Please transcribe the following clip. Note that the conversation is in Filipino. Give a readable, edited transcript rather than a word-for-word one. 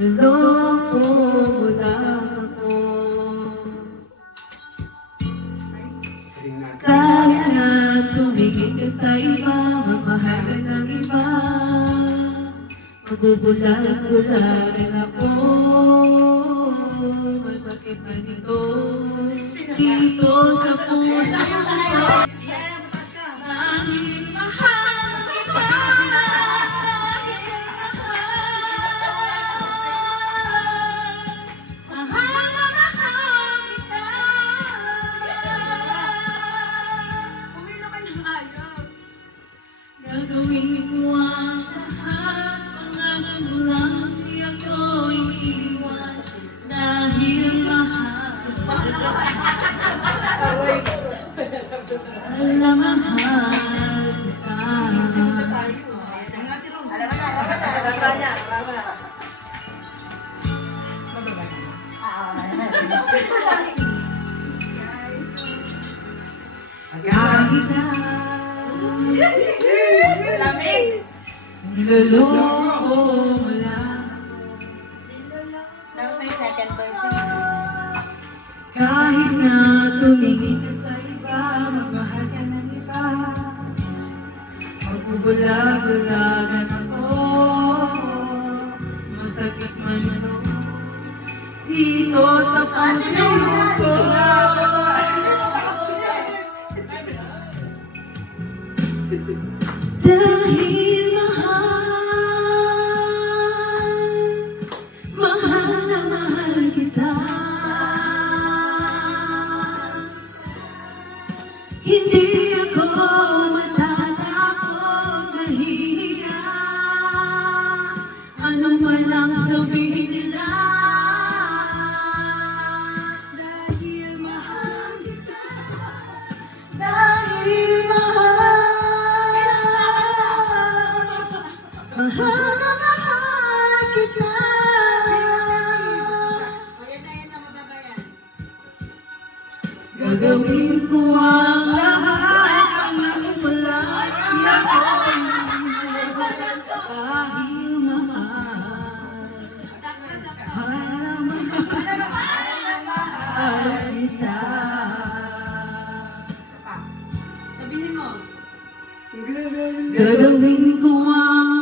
naloko mo lang ako. Kahit na tumingin ka sa iba, mamahal ka ng iba, magbubulagan ako. Masakit na nito, dito sa puso ko. Dahil mahal kita, mahal na mahal kita. Gagawin ko ang lahat, pangalan mo lang, di ako iiwan. Dahil mahal na mahal kita. Kahit na niloloko mo lang ako. Second person. Kahit na tumingin ka sa iba, magmahal ka ng iba, magbubula-bulagan ako. Masakit man ito, dito sa puso ko. Dahil mahal na mahal kita. Hindi ako matatakot, nahihiya, ano man ang sabihin nila. Dahil mahal kita, dahil mahal na mahal kita. Gagawin ko ang lahat, ang wala dahil mahal kita. Sabihin mo. Gagawin ko ang